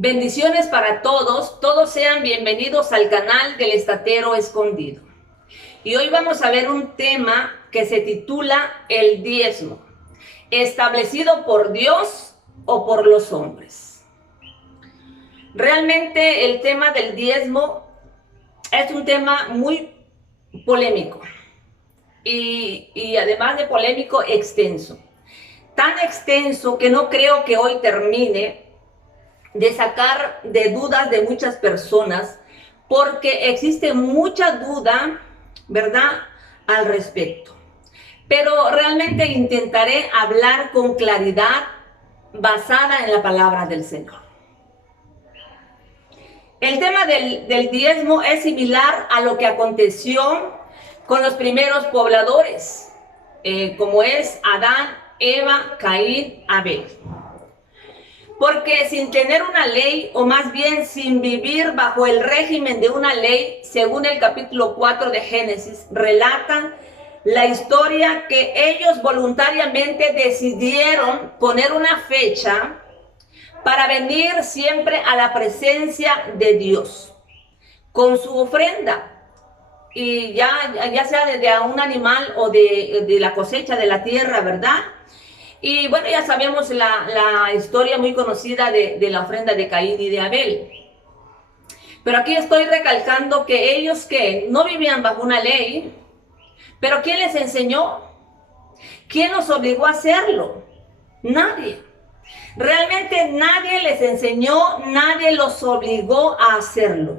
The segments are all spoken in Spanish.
Bendiciones para todos, todos sean bienvenidos al canal del Estatero Escondido. Y hoy vamos a ver un tema que se titula el diezmo, establecido por Dios o por los hombres. Realmente el tema del diezmo es un tema muy polémico y además de polémico, extenso. Tan extenso que no creo que hoy termine de sacar de dudas de muchas personas, porque existe mucha duda, ¿verdad?, al respecto. Pero realmente intentaré hablar con claridad basada en la palabra del Señor. El tema del diezmo es similar a lo que aconteció con los primeros pobladores, como es Adán, Eva, Caín, Abel. Porque sin tener una ley, o más bien sin vivir bajo el régimen de una ley, según el capítulo 4 de Génesis, relata la historia que ellos voluntariamente decidieron poner una fecha para venir siempre a la presencia de Dios con su ofrenda. Y ya sea de un animal o de la cosecha de la tierra, ¿verdad? Y bueno, ya sabemos la historia muy conocida de la ofrenda de Caín y de Abel. Pero aquí estoy recalcando que ellos que no vivían bajo una ley, pero ¿quién les enseñó? ¿Quién los obligó a hacerlo? Nadie. Realmente nadie les enseñó, nadie los obligó a hacerlo.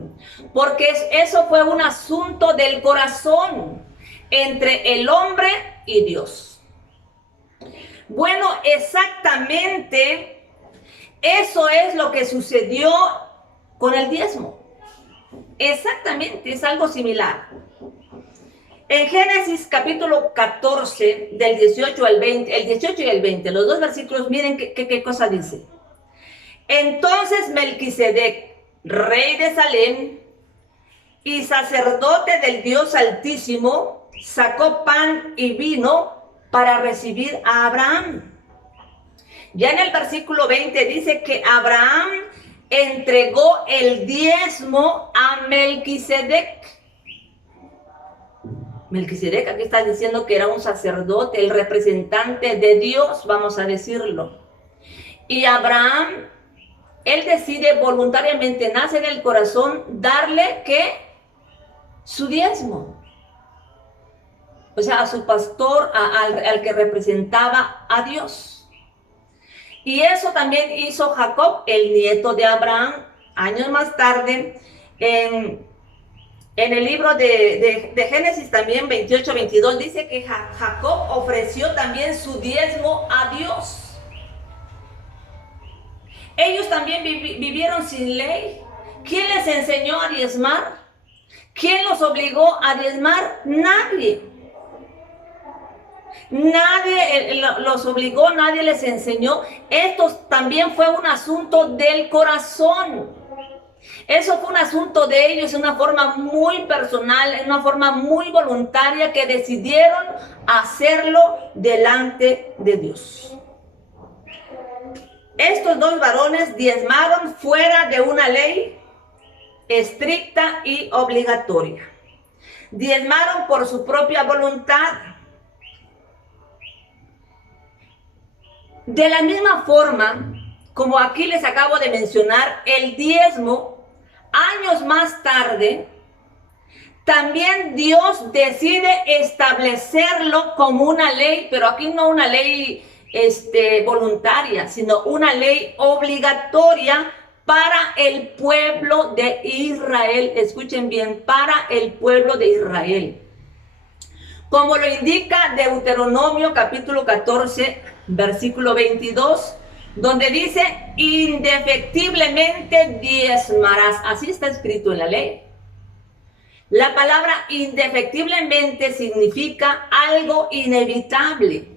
Porque eso fue un asunto del corazón entre el hombre y Dios. Bueno, exactamente eso es lo que sucedió con el diezmo. Exactamente, es algo similar. En Génesis capítulo 14, del 18 al 20, el 18 y el 20, los dos versículos, miren qué cosa dice. Entonces Melquisedec, rey de Salem y sacerdote del Dios Altísimo, sacó pan y vino para recibir a Abraham. Ya en el versículo 20 dice que Abraham entregó el diezmo a Melquisedec. Melquisedec aquí está diciendo que era un sacerdote, el representante de Dios, vamos a decirlo. Y Abraham, él decide voluntariamente, nace del corazón, darle ¿qué? Su diezmo. O sea, a su pastor, al que representaba a Dios. Y eso también hizo Jacob, el nieto de Abraham, años más tarde, en el libro de Génesis también 28-22, dice que Jacob ofreció también su diezmo a Dios. Ellos también vivieron sin ley. ¿Quién les enseñó a diezmar? ¿Quién los obligó a diezmar? Nadie. Nadie los obligó, nadie les enseñó. Esto también fue un asunto del corazón. Eso fue un asunto de ellos, en una forma muy personal, en una forma muy voluntaria, que decidieron hacerlo delante de Dios. Estos dos varones diezmaron fuera de una ley estricta y obligatoria. Diezmaron por su propia voluntad. De la misma forma, como aquí les acabo de mencionar, el diezmo, años más tarde, también Dios decide establecerlo como una ley, pero aquí no una ley voluntaria, sino una ley obligatoria para el pueblo de Israel. Escuchen bien, para el pueblo de Israel. Como lo indica Deuteronomio capítulo 14, versículo 22, donde dice, indefectiblemente diezmarás. Así está escrito en la ley. La palabra indefectiblemente significa algo inevitable,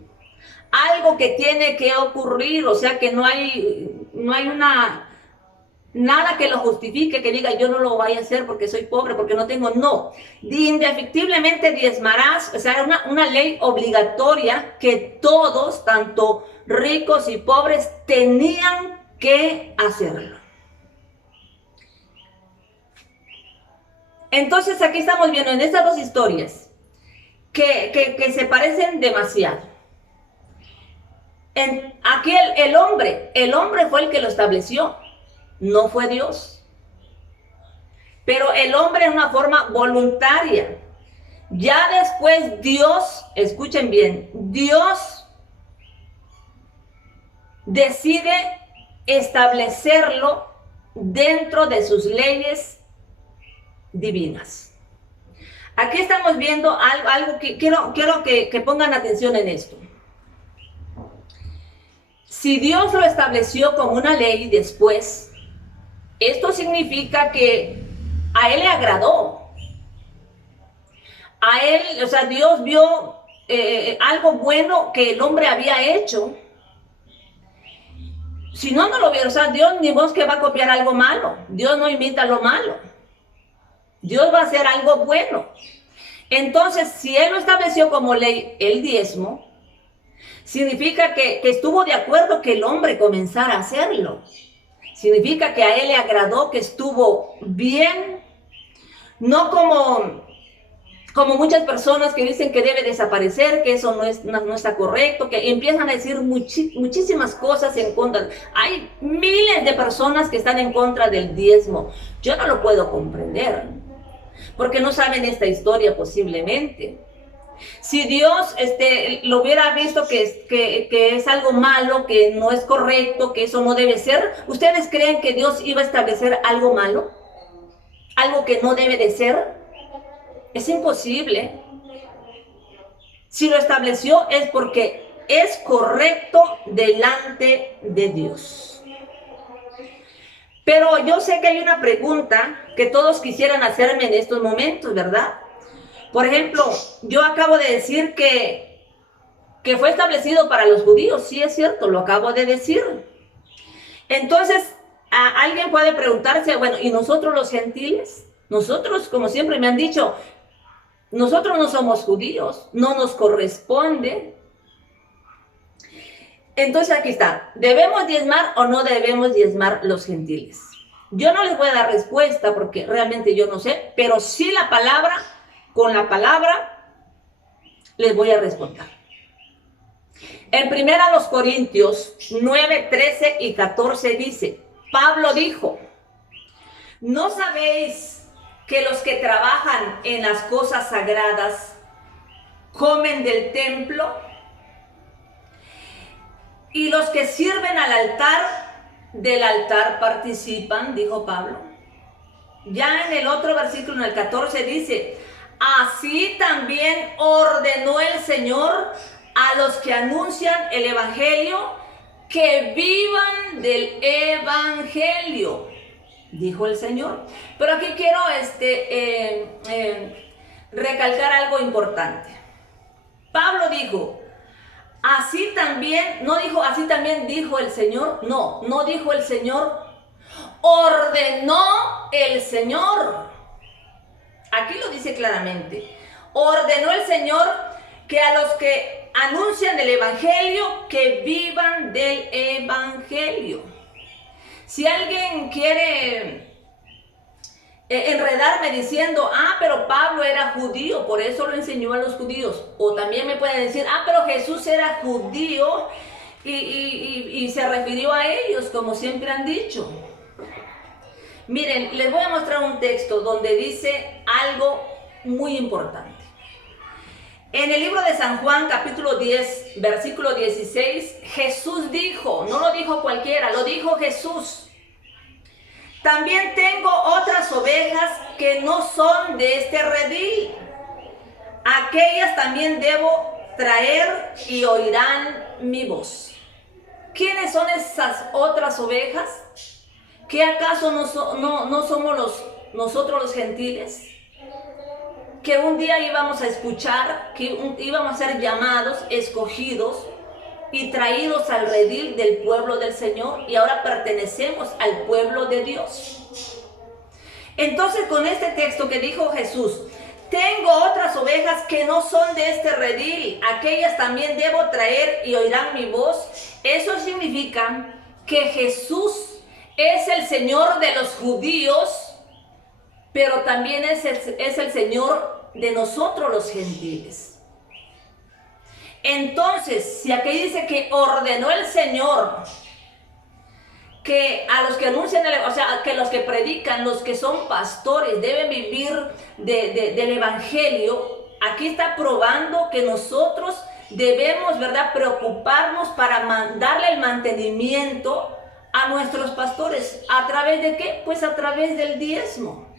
algo que tiene que ocurrir, o sea que no hay nada que lo justifique, que diga yo no lo voy a hacer porque soy pobre, porque no tengo, no. Indefectiblemente diezmarás, o sea, una ley obligatoria que todos, tanto ricos y pobres, tenían que hacerlo. Entonces aquí estamos viendo en estas dos historias que se parecen demasiado. Aquí el hombre fue el que lo estableció, no fue Dios. Pero el hombre en una forma voluntaria. Ya después Dios, escuchen bien, Dios decide establecerlo dentro de sus leyes divinas. Aquí estamos viendo algo que quiero que pongan atención en esto. Si Dios lo estableció como una ley después, esto significa que a Él le agradó. A Él, o sea, Dios vio algo bueno que el hombre había hecho. Si no, no lo vieron. O sea, Dios ni vos que va a copiar algo malo. Dios no imita lo malo. Dios va a hacer algo bueno. Entonces, si Él lo estableció como ley, el diezmo, significa que estuvo de acuerdo que el hombre comenzara a hacerlo. Significa que a Él le agradó, que estuvo bien. No como muchas personas que dicen que debe desaparecer, que eso no está correcto, que empiezan a decir muchísimas cosas en contra. Hay miles de personas que están en contra del diezmo. Yo no lo puedo comprender, porque no saben esta historia posiblemente. Si Dios lo hubiera visto que es algo malo, que no es correcto, que eso no debe ser, ¿ustedes creen que Dios iba a establecer algo malo? ¿Algo que no debe de ser? Es imposible. Si lo estableció es porque es correcto delante de Dios. Pero yo sé que hay una pregunta que todos quisieran hacerme en estos momentos, ¿verdad? Por ejemplo, yo acabo de decir que fue establecido para los judíos. Sí, es cierto, lo acabo de decir. Entonces, alguien puede preguntarse, bueno, ¿y nosotros los gentiles? Nosotros, como siempre me han dicho, nosotros no somos judíos, no nos corresponde. Entonces aquí está, ¿debemos diezmar o no debemos diezmar los gentiles? Yo no les voy a dar respuesta porque realmente yo no sé, pero sí con la palabra les voy a responder. En 1 Corintios 9, 13 y 14 dice, Pablo dijo, ¿no sabéis que los que trabajan en las cosas sagradas comen del templo? Y los que sirven al altar, del altar participan, dijo Pablo. Ya en el otro versículo, en el 14, dice, así también ordenó el Señor a los que anuncian el evangelio que vivan del evangelio, dijo el Señor. Pero aquí quiero recalcar algo importante. Pablo dijo, así también, no dijo así también dijo el Señor, no dijo el Señor, ordenó el Señor. Aquí lo dice claramente, ordenó el Señor que a los que anuncian el evangelio, que vivan del evangelio. Si alguien quiere enredarme diciendo, pero Pablo era judío, por eso lo enseñó a los judíos. O también me pueden decir, pero Jesús era judío y se refirió a ellos, como siempre han dicho. Miren, les voy a mostrar un texto donde dice algo muy importante. En el libro de San Juan, capítulo 10, versículo 16, Jesús dijo, no lo dijo cualquiera, lo dijo Jesús. También tengo otras ovejas que no son de este redil. Aquellas también debo traer y oirán mi voz. ¿Quiénes son esas otras ovejas? ¿Qué acaso no somos nosotros los gentiles? Que un día íbamos a escuchar, que íbamos a ser llamados, escogidos y traídos al redil del pueblo del Señor, y ahora pertenecemos al pueblo de Dios. Entonces, con este texto que dijo Jesús, tengo otras ovejas que no son de este redil, aquellas también debo traer y oirán mi voz. Eso significa que Jesús es el Señor de los judíos pero también es el Señor de nosotros los gentiles. Entonces, si aquí dice que ordenó el Señor que a los que anuncian, o sea, que los que predican, los que son pastores, deben vivir del evangelio, aquí está probando que nosotros debemos, ¿verdad?, preocuparnos para darle el mantenimiento a nuestros pastores. ¿A través de qué? Pues a través del diezmo.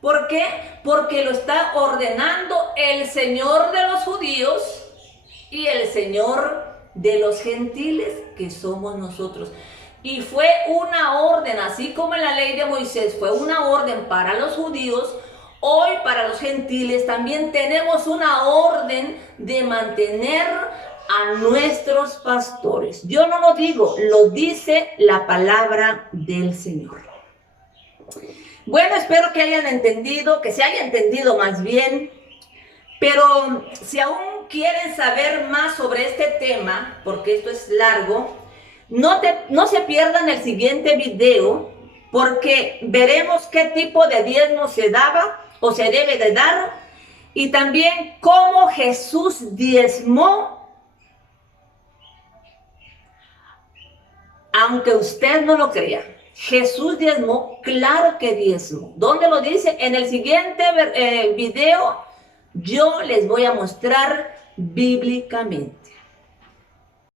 ¿Por qué? Porque lo está ordenando el Señor de los judíos y el Señor de los gentiles, que somos nosotros. Y fue una orden, así como en la ley de Moisés fue una orden para los judíos, hoy para los gentiles también tenemos una orden de mantener a nuestros pastores. Yo no lo digo, lo dice la palabra del Señor. Bueno, espero que hayan entendido, que se haya entendido más bien, pero si aún quieren saber más sobre este tema, porque esto es largo, no se pierdan el siguiente video, porque veremos qué tipo de diezmo se daba o se debe de dar, y también cómo Jesús diezmó, aunque usted no lo crea. Jesús diezmó, claro que diezmó. ¿Dónde lo dice? En el siguiente video yo les voy a mostrar bíblicamente.